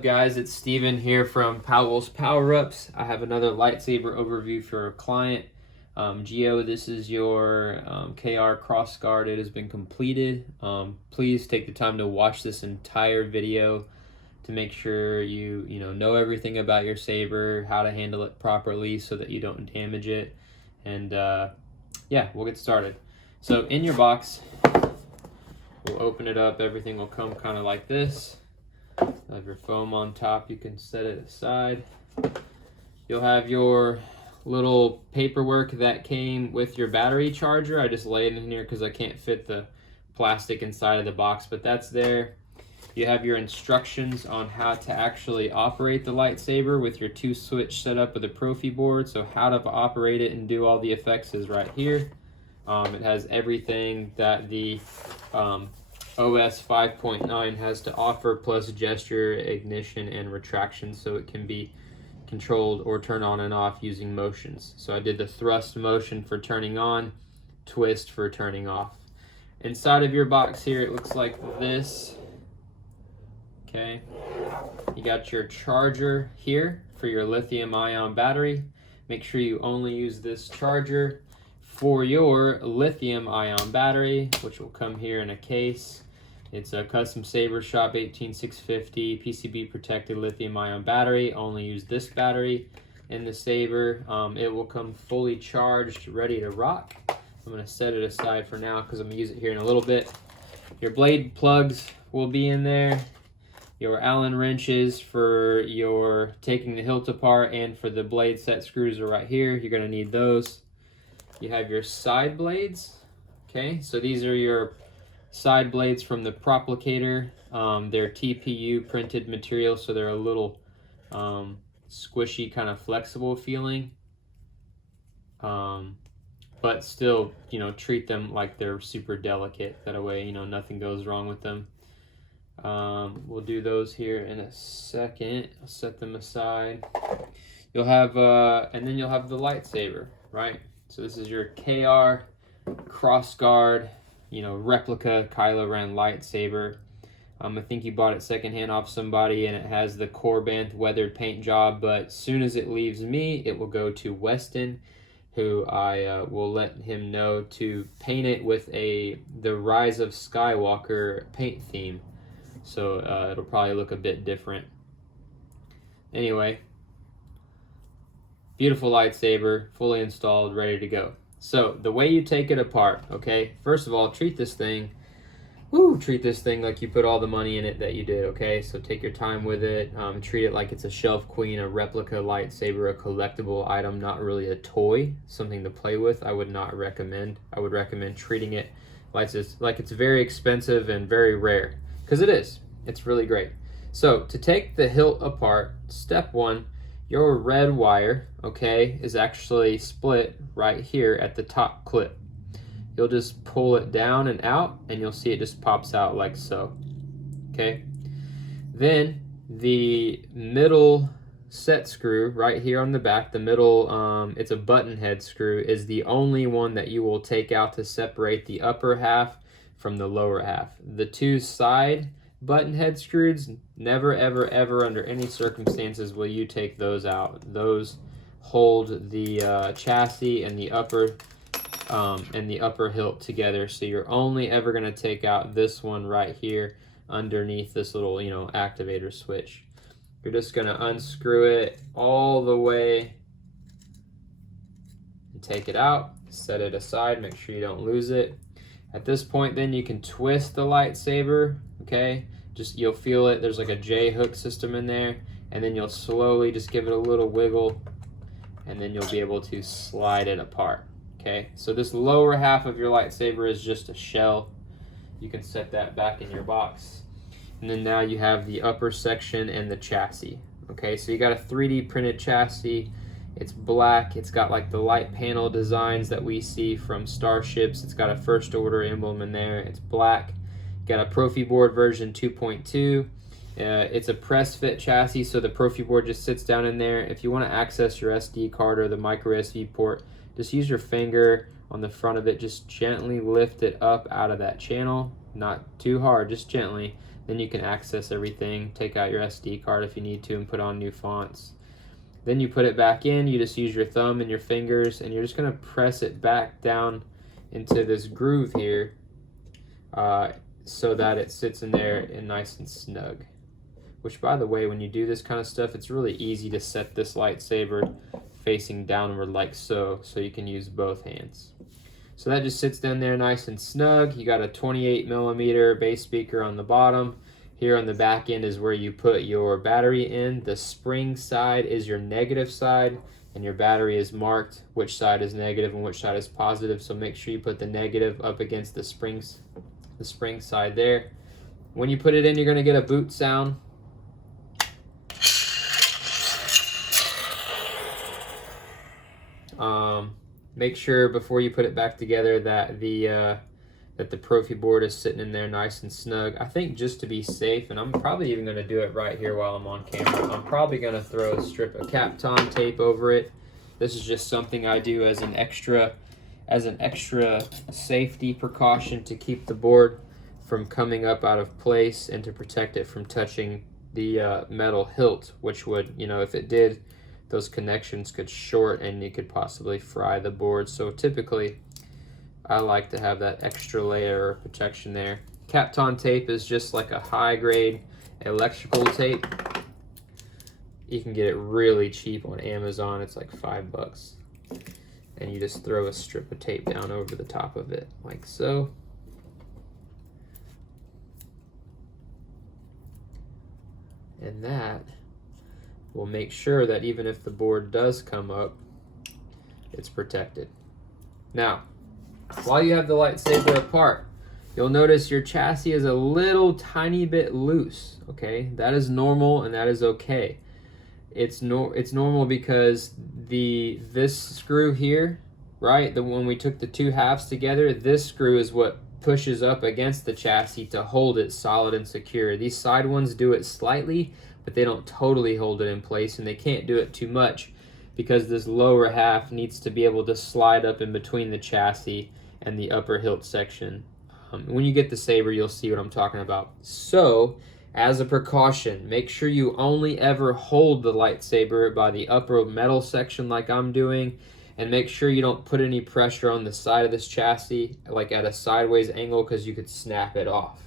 up, guys? It's Steven here from Powell's Power Ups. I have another lightsaber overview for a client. Gio, this is your Krorssguard. It has been completed. Please take the time to watch this entire video to make sure you know everything about your saber, how to handle it properly so that you don't damage it. And yeah, we'll get started. So in your box, we'll open it up. Everything will come kind of like this. You'll have your foam on top. You can set it aside. You'll have your little paperwork that came with your battery charger. I just laid it in here because I can't fit the plastic inside of the box, but that's there. You have your instructions on how to actually operate the lightsaber with your 2-switch setup with a Profi board. So how to operate it and do all the effects is right here. It has everything that the OS 5.9 has to offer, plus gesture, ignition, and retraction, so it can be controlled or turned on and off using motions. So I did the thrust motion for turning on, twist for turning off. Inside of your box here, it looks like this. Okay, you got your charger here for your lithium-ion battery. Make sure you only use this charger for your lithium-ion battery, which will come here in a case. It's a custom Saber Shop 18650 PCB protected lithium-ion battery. Only use this battery in the Saber. It will come fully charged, ready to rock. I'm going to set it aside for now because I'm going to use it here in a little bit. Your blade plugs will be in there. Your Allen wrenches for your taking the hilt apart and for the blade set screws are right here. You're going to need those. You have your side blades. Okay, so these are your side blades from the Proplicator. They're TPU printed material, so they're a little squishy, kind of flexible feeling. But still, treat them like they're super delicate. That way, nothing goes wrong with them. We'll do those here in a second. I'll set them aside. You'll have, and then you'll have the lightsaber, right? So this is your Krorssguard, replica Kylo Ren lightsaber. I think you bought it secondhand off somebody, and it has the Korbanth weathered paint job, but as soon as it leaves me, it will go to Weston, who I will let him know to paint it with the Rise of Skywalker paint theme. So it'll probably look a bit different. Anyway, beautiful lightsaber, fully installed, ready to go. So the way you take it apart, okay? First of all, treat this thing like you put all the money in it that you did, okay? So take your time with it. Treat it like it's a shelf queen, a replica lightsaber, a collectible item, not really a toy, something to play with. I would not recommend. I would recommend treating it like it's very expensive and very rare, because it is. It's really great. So to take the hilt apart, step one, your red wire, okay, is actually split right here at the top clip. You'll just pull it down and out, and you'll see it just pops out like so, okay? Then the middle set screw right here on the back, the middle, it's a button head screw, is the only one that you will take out to separate the upper half from the lower half. The two side button head screws, never, ever, ever, under any circumstances will you take those out. Those hold the chassis and the upper hilt together. So you're only ever going to take out this one right here underneath this little, activator switch. You're just going to unscrew it all the way and take it out. Set it aside. Make sure you don't lose it. At this point, then you can twist the lightsaber, okay? You'll feel it. There's like a J-hook system in there, and then you'll slowly just give it a little wiggle, and then you'll be able to slide it apart, okay? So this lower half of your lightsaber is just a shell. You can set that back in your box. And then now you have the upper section and the chassis, okay? So you got a 3D printed chassis. It's black. It's got like the light panel designs that we see from starships. It's got a first order emblem in there. It's black. Got a Profi board version 2.2. It's a press fit chassis, so the Profi board just sits down in there. If you want to access your SD card or the micro SD port, just use your finger on the front of it. Just gently lift it up out of that channel. Not too hard, just gently. Then you can access everything, take out your SD card if you need to, and put on new fonts. Then you put it back in. You just use your thumb and your fingers, and you're just going to press it back down into this groove here so that it sits in there and nice and snug. Which, by the way, when you do this kind of stuff, it's really easy to set this lightsaber facing downward like so you can use both hands. So that just sits down there nice and snug. You got a 28mm bass speaker on the bottom. Here on the back end is where you put your battery in. The spring side is your negative side, and your battery is marked which side is negative and which side is positive. So make sure you put the negative up against the spring side there. When you put it in, you're going to get a boot sound. Make sure before you put it back together that the Profi board is sitting in there nice and snug. I think just to be safe, and I'm probably even going to do it right here while I'm on camera, I'm probably going to throw a strip of Kapton tape over it. This is just something I do as an extra safety precaution to keep the board from coming up out of place and to protect it from touching the metal hilt, which would, if it did, those connections could short and you could possibly fry the board. So typically I like to have that extra layer of protection there. Kapton tape is just like a high grade electrical tape. You can get it really cheap on Amazon. It's like $5. And you just throw a strip of tape down over the top of it like so. And that will make sure that even if the board does come up, it's protected. Now, while you have the lightsaber apart, you'll notice your chassis is a little tiny bit loose, okay? That is normal and that is okay. It's normal because this screw here, right? When we took the two halves together, this screw is what pushes up against the chassis to hold it solid and secure. These side ones do it slightly, but they don't totally hold it in place, and they can't do it too much because this lower half needs to be able to slide up in between the chassis and the upper hilt section. When you get the saber, you'll see what I'm talking about. So, as a precaution, make sure you only ever hold the lightsaber by the upper metal section like I'm doing, and make sure you don't put any pressure on the side of this chassis, like at a sideways angle, because you could snap it off.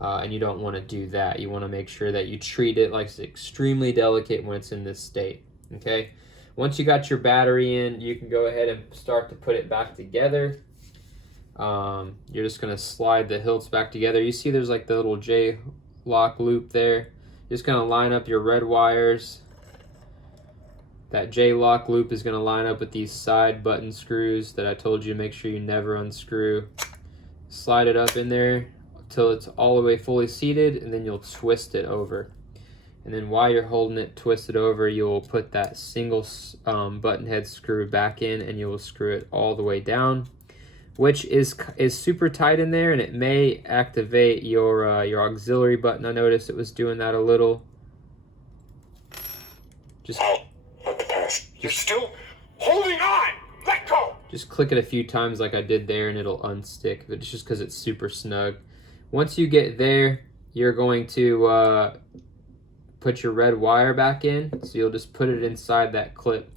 And you don't want to do that. You want to make sure that you treat it like it's extremely delicate when it's in this state, okay? Once you got your battery in, you can go ahead and start to put it back together. You're just going to slide the hilts back together. You see there's like the little J-lock loop there. You're just going to line up your red wires. That J-lock loop is going to line up with these side button screws that I told you to make sure you never unscrew. Slide it up in there till it's all the way fully seated, and then you'll twist it over. And then while you're holding it twisted over, you'll put that single button head screw back in, and you'll screw it all the way down, which is super tight in there, and it may activate your auxiliary button. I noticed it was doing that a little. You're still holding on. Let go. Just click it a few times like I did there, and it'll unstick. But it's just because it's super snug. Once you get there, you're going to put your red wire back in. So you'll just put it inside that clip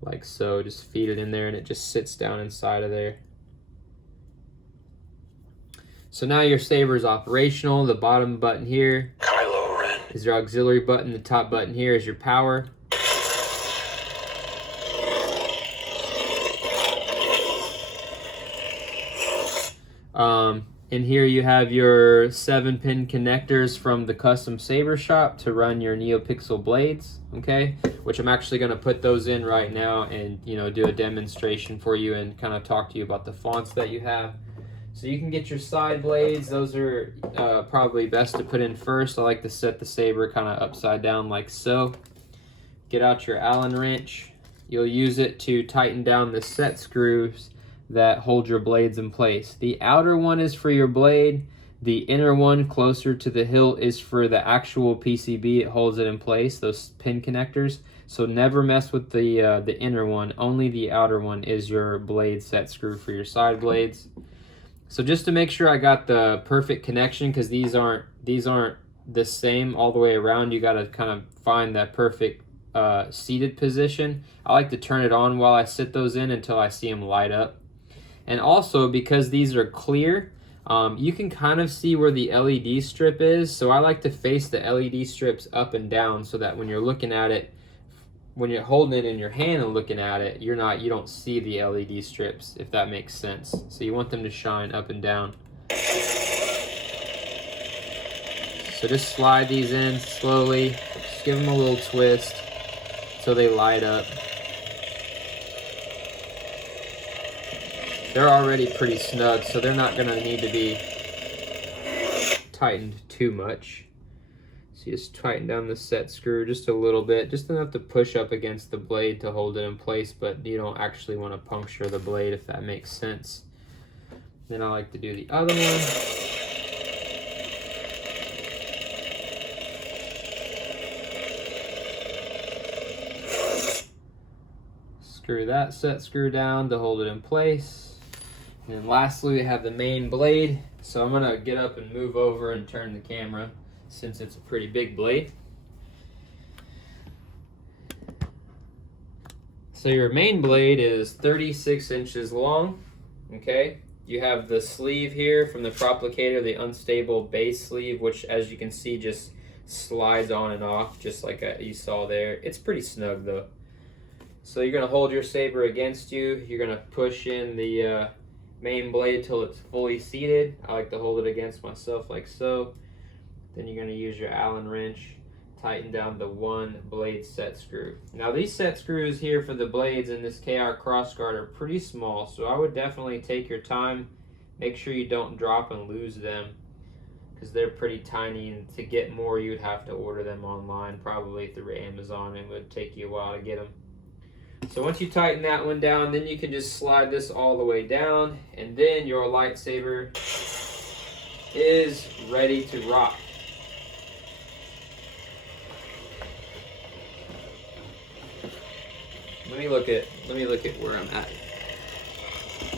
like so. Just feed it in there, and it just sits down inside of there. So now your saber is operational. The bottom button here Kylo Ren is your auxiliary button. The top button here is your power. In here you have your 7-pin connectors from the custom saber shop to run your NeoPixel blades, okay? Which I'm actually going to put those in right now and, do a demonstration for you and kind of talk to you about the fonts that you have. So you can get your side blades. Those are probably best to put in first. I like to set the saber kind of upside down like so. Get out your Allen wrench. You'll use it to tighten down the set screws that hold your blades in place. The outer one is for your blade. The inner one closer to the hilt is for the actual PCB. It holds it in place, those pin connectors. So never mess with the inner one. Only the outer one is your blade set screw for your side blades. So just to make sure I got the perfect connection, because these aren't the same all the way around, you got to kind of find that perfect seated position. I like to turn it on while I sit those in until I see them light up. And also, because these are clear, you can kind of see where the LED strip is. So I like to face the LED strips up and down so that when you're looking at it, when you're holding it in your hand and looking at it, you don't see the LED strips, if that makes sense. So you want them to shine up and down. So just slide these in slowly, just give them a little twist until they light up. They're already pretty snug, so they're not gonna need to be tightened too much. So you just tighten down the set screw just a little bit, just enough to push up against the blade to hold it in place, but you don't actually want to puncture the blade, if that makes sense. Then I like to do the other one. Screw that set screw down to hold it in place. And then lastly, we have the main blade. So I'm gonna get up and move over and turn the camera, since it's a pretty big blade. So your main blade is 36 inches long, okay? You have the sleeve here from the Proplicator, the unstable base sleeve, which as you can see just slides on and off, just like you saw there. It's pretty snug though. So you're gonna hold your saber against you. You're gonna push in the main blade till it's fully seated. I like to hold it against myself like so. Then you're going to use your Allen wrench, tighten down the one blade set screw. Now these set screws here for the blades in this Krorssguard are pretty small, so I would definitely take your time. Make sure you don't drop and lose them, because they're pretty tiny, and to get more you would have to order them online, probably through Amazon. It would take you a while to get them. So once you tighten that one down, then you can just slide this all the way down, and then your lightsaber is ready to rock. Let me look at where I'm at.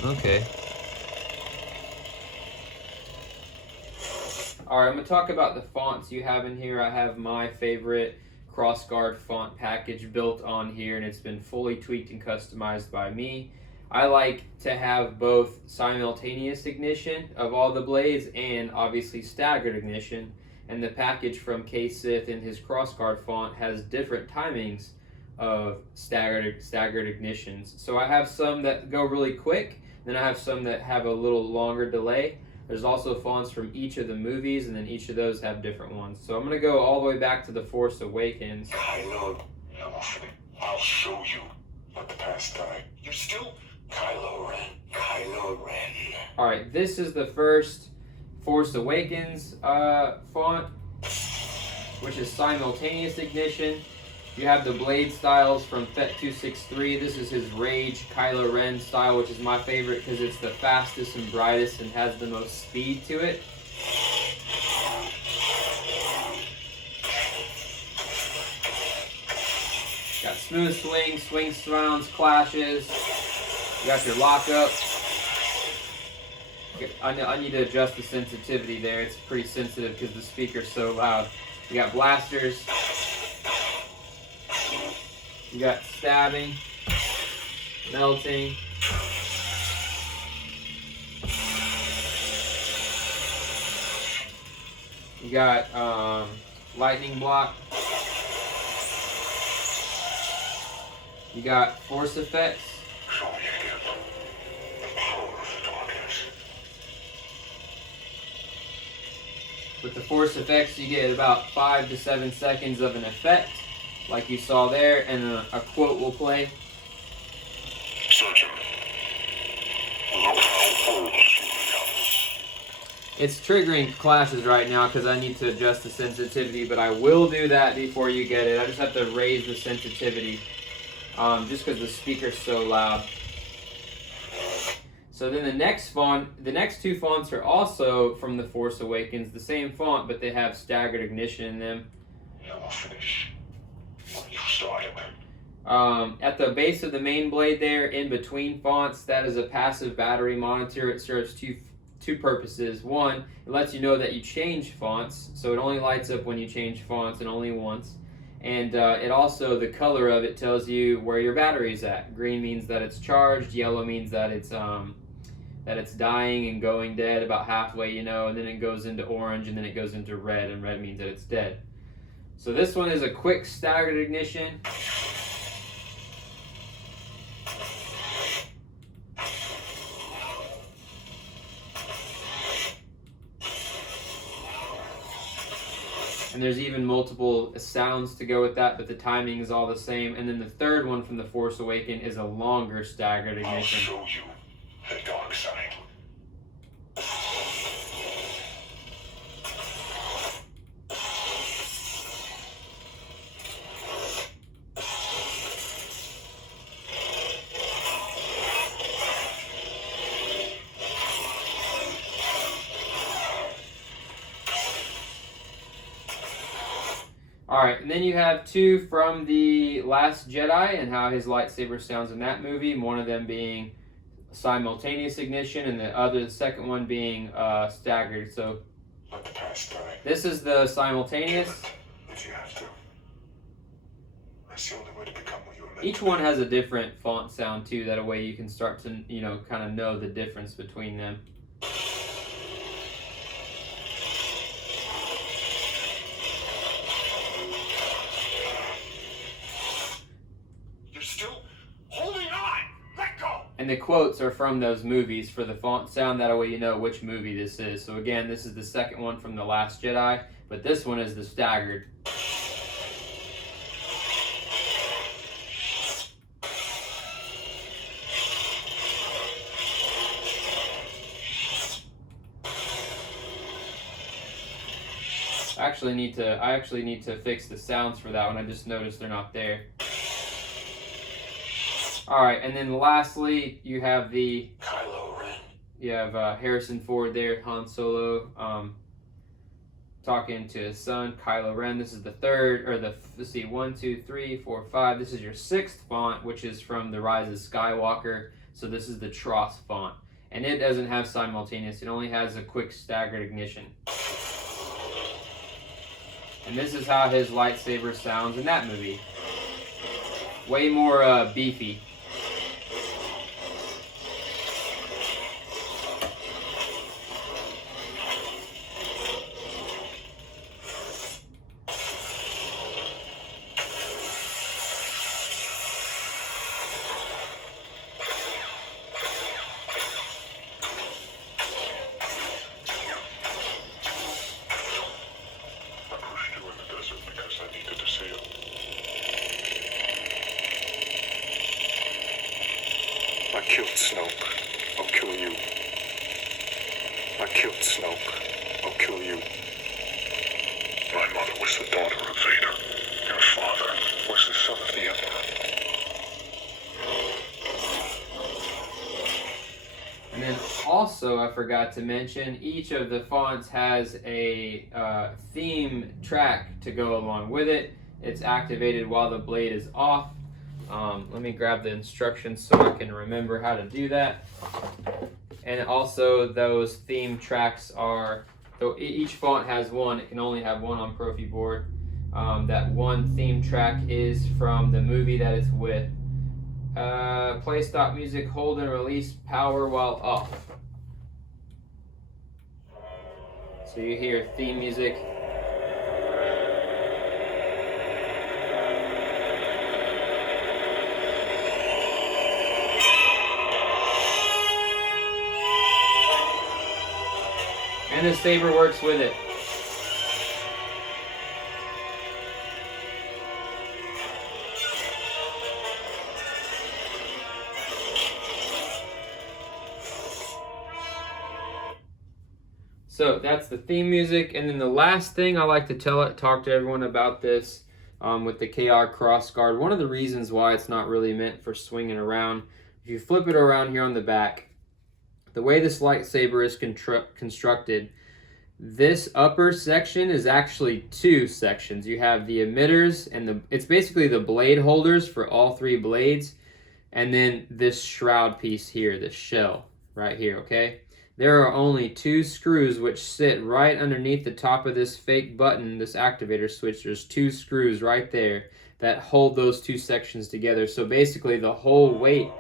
Okay. All right, I'm gonna talk about the fonts you have in here. I have my favorite Krorssguard font package built on here, and it's been fully tweaked and customized by me. I like to have both simultaneous ignition of all the blades and obviously staggered ignition. And the package from K-Sith in his Krorssguard font has different timings of staggered ignitions. So I have some that go really quick, then I have some that have a little longer delay. There's also fonts from each of the movies, and then each of those have different ones. So I'm going to go all the way back to The Force Awakens. Kylo, I'll show you what the past time. You're still Kylo Ren. Kylo Ren. Alright, this is the first Force Awakens font, which is simultaneous ignition. You have the blade styles from Fet263. This is his Rage Kylo Ren style, which is my favorite because it's the fastest and brightest and has the most speed to it. Got smooth swing surrounds, clashes. You got your lockup. I need to adjust the sensitivity there. It's pretty sensitive because the speaker's so loud. You got blasters. You got stabbing, melting. You got lightning block. You got force effects. Show me again the power of the darkness. With the force effects, you get about 5 to 7 seconds of an effect, like you saw there, and a quote will play. Surgeon, look how old she becomes. It's triggering clashes right now because I need to adjust the sensitivity, but I will do that before you get it. I just have to raise the sensitivity, just because the speaker's so loud. So then the next two fonts are also from The Force Awakens, the same font, but they have staggered ignition in them. I will finish what you started. At the base of the main blade there, in between fonts, that is a passive battery monitor. It serves two purposes. One, it lets you know that you change fonts, so it only lights up when you change fonts and only once. And it also, the color of it tells you where your battery is at. Green means that it's charged, yellow means that it's dying and going dead about halfway, you know, and then it goes into orange, and then it goes into red, and red means that it's dead. So this one is a quick staggered ignition. And there's even multiple sounds to go with that, but the timing is all the same. And then the third one from The Force Awakens is a longer staggered ignition. I'll show you the dark side. Alright, and then you have two from The Last Jedi and how his lightsaber sounds in that movie. One of them being simultaneous ignition, and the second one being staggered. So Let the past die. this is the simultaneous. If you have to. That's the only way to become what you were meant Each to one be. has a different font sound too. That way you can start to, you know, kind of know the difference between them. You're still holding on! Let go! And the quotes are from those movies for the font sound. That way you know which movie this is. So again, this is the second one from The Last Jedi, but this one is the staggered. I actually need to fix the sounds for that one. I just noticed they're not there. Alright, and then lastly, you have Kylo Ren. you have Harrison Ford there, Han Solo, talking to his son, Kylo Ren. This is the third, or let's see, 1, 2, 3, 4, 5. This is your sixth font, which is from The Rise of Skywalker. So this is the Tross font. And it doesn't have simultaneous. It only has a quick staggered ignition. And this is how his lightsaber sounds in that movie. Way more beefy. I pushed you in the desert because I needed to see you. I killed Snoke. I'll kill you. I killed Snoke. I'll kill you. My mother was the daughter of Vader. Your father was the son of the Emperor. And then also, I forgot to mention, each of the fonts has a theme track to go along with it. It's activated while the blade is off. Let me grab the instructions so I can remember how to do that. And also, those theme tracks are, though each font has one, it can only have one on Profi board. That one theme track is from the movie that it's with. Play stop music, hold and release power while off. So you hear theme music. And the saber works with it. So that's the theme music, and then the last thing I like to talk to everyone about this with the KR Krorssguard. One of the reasons why it's not really meant for swinging around, if you flip it around here on the back, the way this lightsaber is constructed, this upper section is actually two sections. You have the emitters, and it's basically the blade holders for all three blades, and then this shroud piece here, this shell right here, okay? there are only 2 screws which sit right underneath the top of this fake button, this activator switch. There's 2 screws right there that hold those 2 sections together. So basically the whole weight,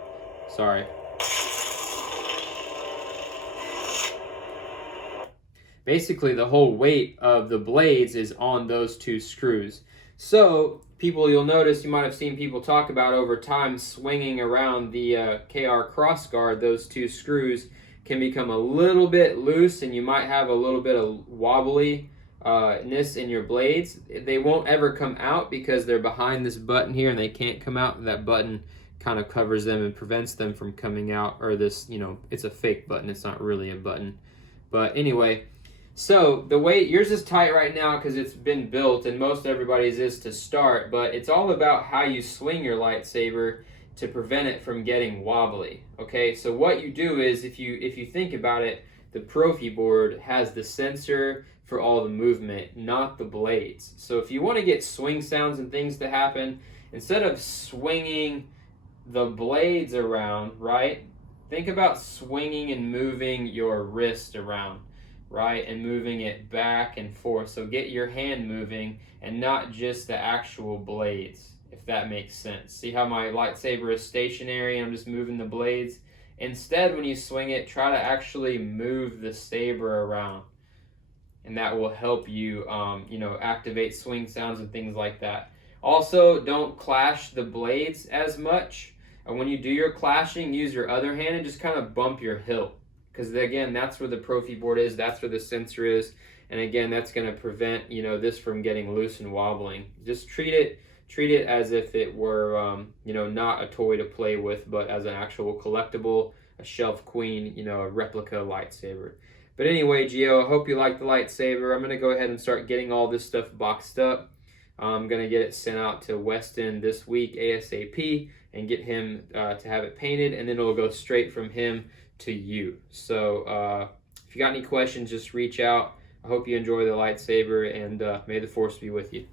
basically the whole weight of the blades is on those 2 screws. So people, you'll notice, you might have seen people talk about over time swinging around the KR Krorssguard. Those 2 screws can become a little bit loose, and you might have a little bit of wobbliness in your blades. They won't ever come out because they're behind this button here, and they can't come out. That button kind of covers them and prevents them from coming out. Or this, it's a fake button. It's not really a button. But anyway, so the weight, yours is tight right now because it's been built, and most everybody's is to start. But it's all about how you swing your lightsaber to prevent it from getting wobbly. Okay, so what you do is, if you think about it, the Profi board has the sensor for all the movement, not the blades. So if you want to get swing sounds and things to happen, instead of swinging the blades around, right, think about swinging and moving your wrist around, right, and moving it back and forth. So get your hand moving and not just the actual blades, if that makes sense. See how my lightsaber is stationary and I'm just moving the blades? Instead, when you swing it, try to actually move the saber around, and that will help you, activate swing sounds and things like that. Also, don't clash the blades as much. And when you do your clashing, use your other hand and just kind of bump your hilt, because again, that's where the Profi board is, that's where the sensor is, and again, that's going to prevent this from getting loose and wobbling. Just treat it as if it were not a toy to play with, but as an actual collectible, a shelf queen, a replica lightsaber. But anyway, Gio, I hope you like the lightsaber. I'm going to go ahead and start getting all this stuff boxed up. I'm going to get it sent out to Weston this week ASAP and get him to have it painted, and then it'll go straight from him to you. So if you got any questions, just reach out. I hope you enjoy the lightsaber, and may the Force be with you.